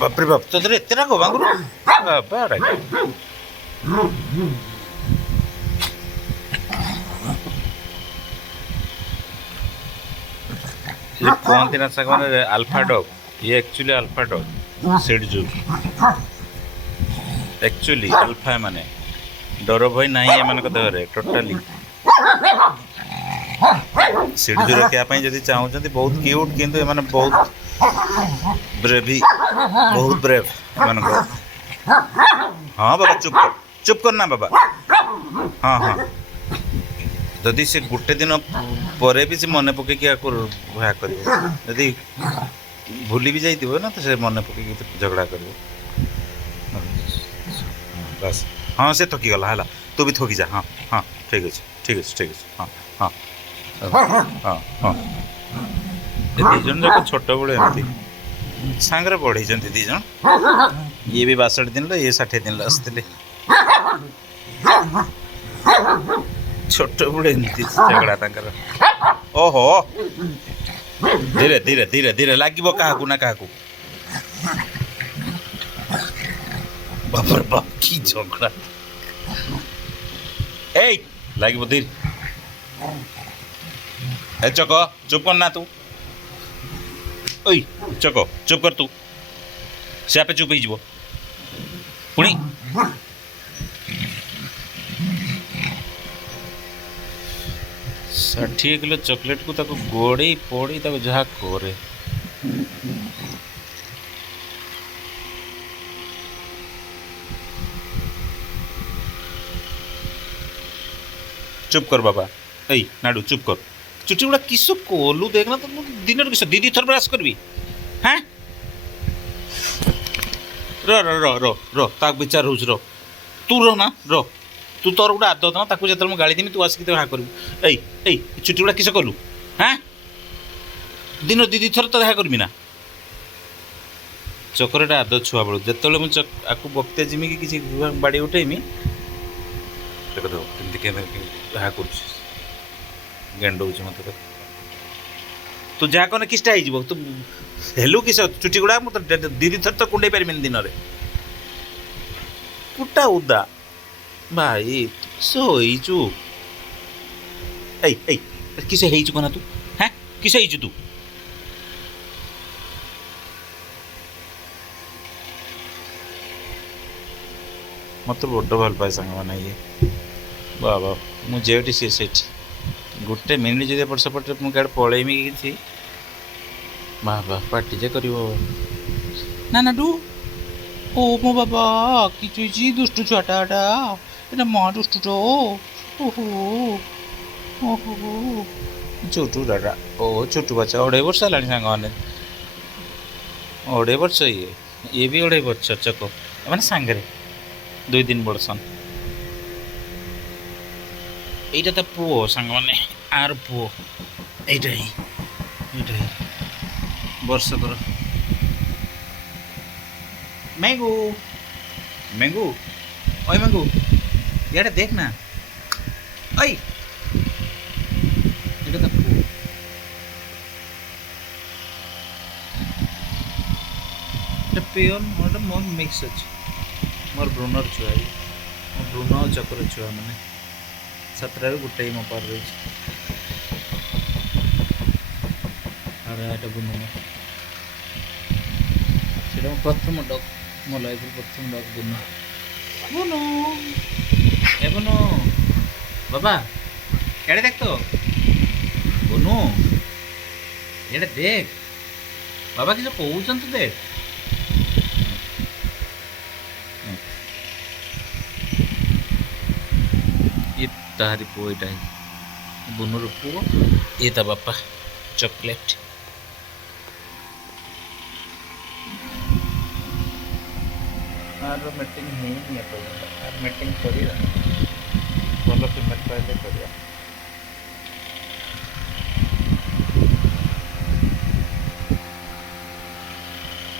ବାପରେ ବାପ ତୋର ଏତେ ରାଗ ବାଙ୍ଗୁରୁ ବାବା ରାଗ ये कहती ना साग मैंने अल्फा डॉग ये एक्चुअली अल्फा डॉग सिडजू एक्चुअली अल्फा माने डर भय ना ये मान देहरे टोटाली सिडजू रखा जब चाहते बहुत क्यूट किंतु ये बहुत ब्रेवी बहुत ब्रेव मान हाँ बाबा चुप करना बाबा हाँ हाँ जदि से गोटे दिन पर भी से मन पकई भया कर जदि भूली भी जाइए ना तो से मन पकई झगड़ा कर बस हाँ से थकी गला है तू भी थकी जा हाँ हाँ ठीक अच्छे ठीक अच्छे ठीक अच्छे हाँ हाँ हाँ हाँ दीज जाक छोट बड़े एमती सांगे बढ़े दीज ये भी 62 दिन ये 60 दिन आसते छोट बड़े एमती झगड़ा तंकर ओहो धीरे धीरे धीरे धीरे लगे क्या ना क्या बापर बाप की झगड़ा ए लगे धीरे ए चको चुप कर ना तू ओई चको चुप कर तू से आपे चुप हो पुणी 60 किलो चॉकलेट को ताको गोड़े पोड़ी ताको जहाँ करे चुप कर बाबा ऐ नाडू चुप कर चुटी गुड़ा किस कोलू देखना तो दिन किस दीदी थर ब्रश करबी हाँ रो रो रो रो रो ताक विचार हो रो तू रो ना रो तू तोर गोटे आदत ना ताको जो गाड़ी देमी तू आसिक हाँ करू ऐ चुटी गुड़ा किस कलु हाँ दिन दीदी थर तो हाँ करबी ना चक्करटा आदत छुआ बेलू जो मुझे आपको बक्ते जिमी कि किसी बाड़ी उठेमी देख दो हाँ कर गेंडौच मत तू जहाँ कहने किसटा हो तू हेलु किस चुटी गुड़ा मुझे दीदी थर तो कुंडे पारि दिन में पुटा उदा भाई किस किस कहना तू हाँ किस तू मत बड़ भल पाए सांग मैंने ये बाबा मुझे सी सेठ गोटे मिनिट जब एपट सेपट मुझे पलैमी कि बाबा पार्टी जे कर ना ना डू ओ मो बाबा कि दुष्ट छुआटा ये माँ दुष्ट ओहो ओहो छोटू दादा ओ छोटू बच्चा 2.5 वर्ष है सांग मैंने 2.5 वर्ष ये भी 2.5 वर्ष चको मैंने सांगे 2 दिन बड़सन এইটা তো পুও সাঙ্গ মানে আর পুও এইটাই বর্ষকর ম্যাঙ্গো ম্যাঙ্গো ওই ম্যাঙ্গো ইয়াটা দেখ না ওই এটা তো পুও এটা পেয়ন ওটা মন মিক্স আছে मोर ब्रुनर छुआ ब्रुन चक्कर छुआ मैंने 17 गोटे मो पार रही बुनु से प्रथम डग मो लाइफ प्रथम डग बुनु बुनु ए बुनु बाबा एड़े देख तो बुनु एड़े देख बाबा किस कहते देख तारी पुओ यहाँ बुनुर पुओ ये ता बापा चॉकलेट मीटिंग मीटिंग कर भल पेमेंट पाइले कर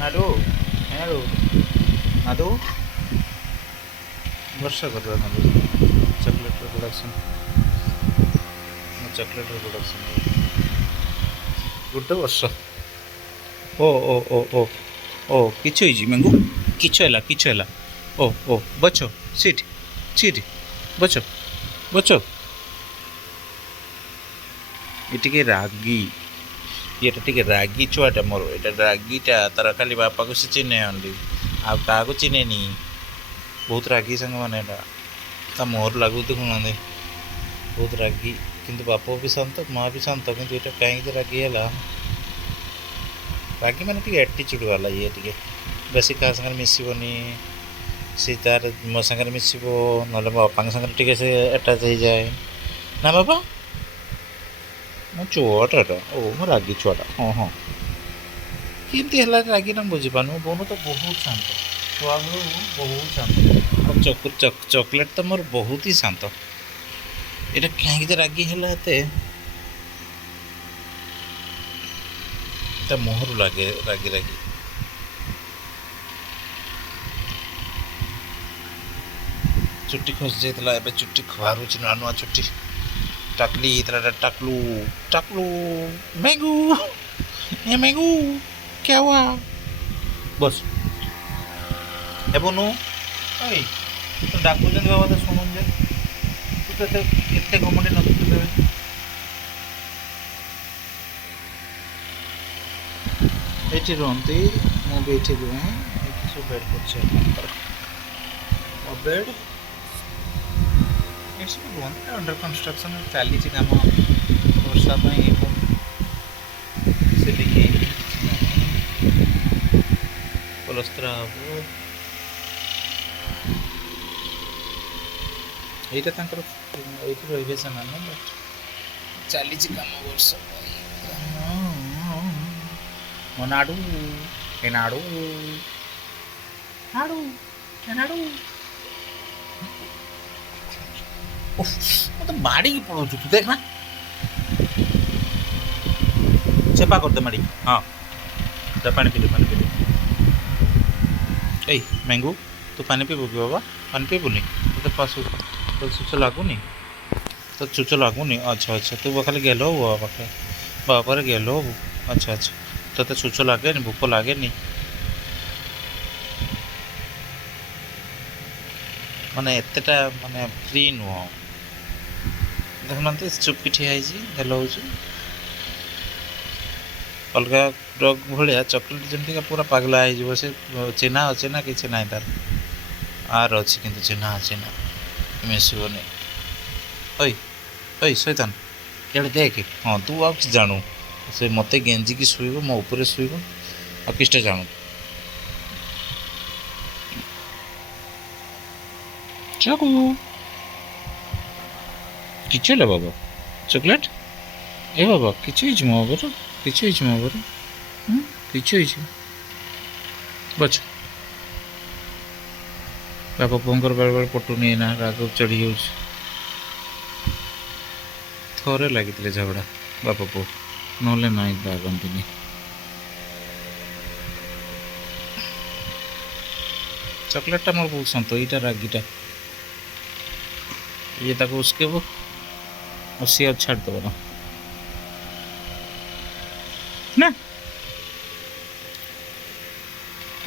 नाडू नाडू नाडू वर्षा कर चॉकलेट प्रोडक्शन चॉकलेट प्रोडक्शन गोटे वर्ष ଓ ଓ ଓ ଓ ଓ କିଛି ହେଇଛି ମେଙ୍ଗୁ କିଛି ହେଲା ଓ ଓ ବଛ ସିଟ୍ ସିଟ୍ ବଛ ବଛ ଏ ଟିକେ ରାଗି ଏଟା ଟିକେ ରାଗି ଛୁଆଟା ମୋର ଏଇଟା ରାଗିଟା ତାର ଖାଲି ବାପାକୁ ସେ ଚିହ୍ନେ ଅନ୍ଲି ଆଉ କାହାକୁ ଚିହ୍ନେନି ବହୁତ ରାଗି ସାଙ୍ଗମାନେ ଏଇଟା ତା ମୁହଁରୁ ଲାଗୁଛି ଶୁଣନ୍ତି ବହୁତ ରାଗି କିନ୍ତୁ ବାପ ବି ଶାନ୍ତ ମାଆ ବି ଶାନ୍ତ କିନ୍ତୁ ଏଇଟା କାହିଁକି ରାଗି ହେଲା ରାଗି ମାନେ ଟିକେ ଆଟିଚ୍ୟୁଡ଼ ବାଲା ଇଏ ଟିକେ ବେଶୀ କାହା ସାଙ୍ଗରେ ମିଶିବନି ସେ ତାର ମୋ ସାଙ୍ଗରେ ମିଶିବ ନହେଲେ ମୋ ବାପାଙ୍କ ସାଙ୍ଗରେ ଟିକେ ସେ ଆଟାଚ୍ ହେଇଯାଏ ନା ବାପା ମୋ ଛୁଆଟା ଓ ମୋ ରାଗି ଛୁଆଟା ହଁ ହଁ କେମିତି ହେଲା ରାଗି ନା ବୁଝିପାରୁନି ମୋ ବୋଉ ତ ବହୁତ ଶାନ୍ତ ଛୁଆବେଳୁ ବହୁତ ଶାନ୍ତ ଆଉ ଚକୋଲେଟ୍ ତ ମୋର ବହୁତ ହି ଶାନ୍ତ ଏଇଟା କାହିଁକି ଯେ ରାଗି ହେଲା ଏତେ ତା ମୁହଁରୁ ଲାଗେ ରାଗି ରାଗି ଚୁଟି ଖସି ଯାଇଥିଲା ଏବେ ଚୁଟି ବାହାରୁଛି ନୂଆ ନୂଆ ଚୁଟି टाकली इतना टाकलू टाकलू मैंगू ये मैंगू क्या हुआ बस हे बोनू ओए तो डाकुଛନ୍ତି बाबा तो शुणुन जे तू तो एते घमंडी न तू देबे एठी रहंती मु भी एठी रुहे एठी सब बेड करछे और बेड इट्स अंडर कंस्ट्रक्शन चली कम वर्षा से पलस्तर हम यहाँ रे से चली कम वर्ष नाड़ू नाड़ू नाड़ू नाड़ू तो माड़ी की पड़ो तू देख ना चेपा कर दे माड़ी हाँ जा पानी पी ले ए मैंगू तू पानी पीबू कि बाबा पानी पीबुनी तो पास तो चुच लगुनि तो चुच लगुनि अच्छा अच्छा तू खाली गेल हो पाखे बापर गेल हो अच्छा अच्छा तो चुच लगे भूक लगे माने एतेटा माने फ्री नुह देखुना चुपकी ठिया हेल हो अलग डग भाया चॉकलेट जमी पूरा पगला हो चिन्हा अचिन्हा कि ना तार आर अच्छी कि चिन्हा अचिन्हा मिसबनी ओई ओई शैतान क्या देख हाँ तू आ कि जानू से मत गेंजिकी शुब मो उपर शुब आ किसटा जानू चाकू किच बाबा चॉकलेट ए बाबा कि मो बाबर कि मो बाबर कि बच बापा पुंकर बेले बेले पटुनी ना राग चढ़ी जा थोड़े लगी झगड़ा बापा पु ना रागंती चॉकलेटा मोर बहुत शांत यहाँ रागीटा ये ताको उसकेब और सी छाड़देव ना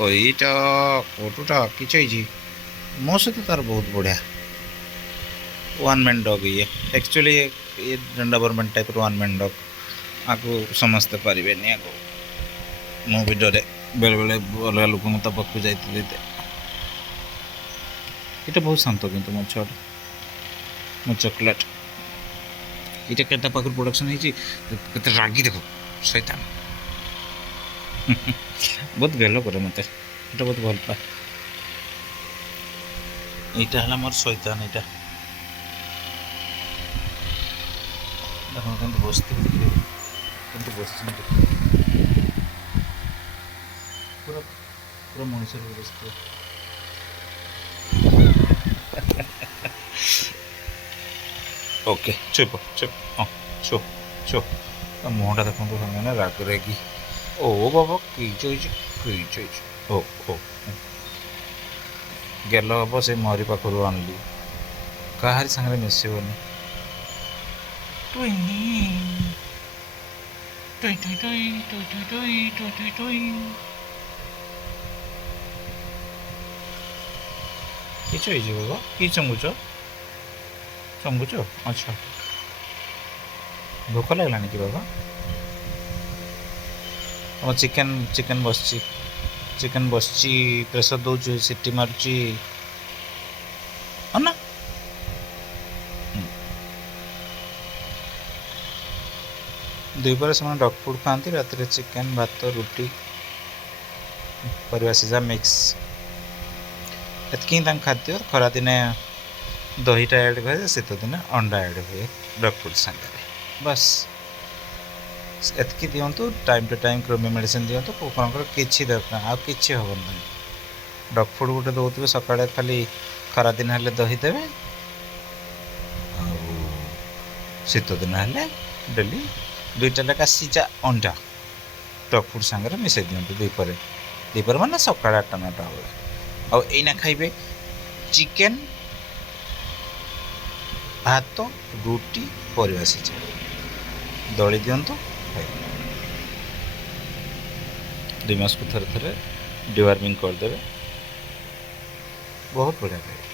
यहीटा फोटोटा कि मो सहित तार बहुत बढ़िया वन मैन डॉग ये एक्चुअली ये डबरमैन टाइप वन मैन डॉग आपको समझते पारे मु भी डरे बेले बेले अलग लोक पाक जाते ये बहुत शांत कि मो छुआ मो चॉकलेट ये के पाखर प्रोडक्शन होते रागी देख शैतान बहुत गेल करे मत बहुत भल पाए यहाँ है मोर शैतान यहाँ देख बस बस पूरा पूरा मनुष्य बस ओके चुप चुप हाँ छो छो मुहटा देखो मैंने राग रागी ओ बाबा कि ओ ओ गेल हम से मरी पाखर आनली कहार सांगे मिसबनी ଟୁଇ ଟୁଇ ଟୁଇ ଟୁଇ ଟୁଇ ଟୁଇ ଟୁଇ ଟୁଇ ଟୁଇ। କିଛି ହେଇଛି ବାବା? କି ଚଙ୍ଗୁଛ? ଚଙ୍ଗୁଛ? ଆଚ୍ଛା। ଭୋକ ଲାଗିଲାନି କି ବାବା? ଆମ ଚିକେନ୍ ବସିଛି ପ୍ରେସର ଦେଉଛି ସିଟି ମାରୁଛି। ହଁ ନା? ଦ୍ୱିପହରେ ସେମାନେ ଡଗ୍ ଫୁଡ଼୍ ଖାଆନ୍ତି, ରାତିରେ ଚିକେନ୍, ଭାତ, ରୁଟି, ପରିବା ସିଝା ମିକ୍ସ, ଏତିକି ହିଁ ତାଙ୍କ ଖାଦ୍ୟ। ଖରାଦିନେ ଦହିଟା ଆଡ଼୍ ହୁଏ, ଶୀତଦିନେ ଅଣ୍ଡା ଆଡ଼୍ ହୁଏ ଡଗ୍ ଫୁଡ଼୍ ସାଙ୍ଗରେ। ବାସ୍ ଏତିକି ଦିଅନ୍ତୁ, ଟାଇମ୍ ଟୁ ଟାଇମ୍ କୃମି ମେଡ଼ିସିନ୍ ଦିଅନ୍ତୁ, କୁକୁରଙ୍କର କିଛି ଦରକାର ଆଉ କିଛି ହେବନି ତାଙ୍କୁ। ଡଗ୍ ଫୁଡ଼୍ ଗୋଟେ ଦେଉଥିବେ ସକାଳେ, ଖାଲି ଖରାଦିନ ହେଲେ ଦହି ଦେବେ, ଆଉ ଶୀତଦିନ ହେଲେ ଡେଲି 2ଟା ଲେଖା ସିଝା ଅଣ୍ଡା ଡଗ୍ ଫୁଡ଼୍ ସାଙ୍ଗରେ ମିଶାଇ ଦିଅନ୍ତୁ ଦ୍ୱିପହରେ ମାନେ ସକାଳ 8ଟା 9ଟା ବେଳେ। ଆଉ ଏଇନା ଖାଇବେ ଚିକେନ୍, ଭାତ, ରୁଟି, ପରିବା ସିଝା ଦଳି ଦିଅନ୍ତୁ, ଖାଇବେ। 2 ମାସକୁ ଥରେ ଡିୱାର୍ମିଂ କରିଦେବେ, ବହୁତ ବଢ଼ିଆ ଖାଇବେ।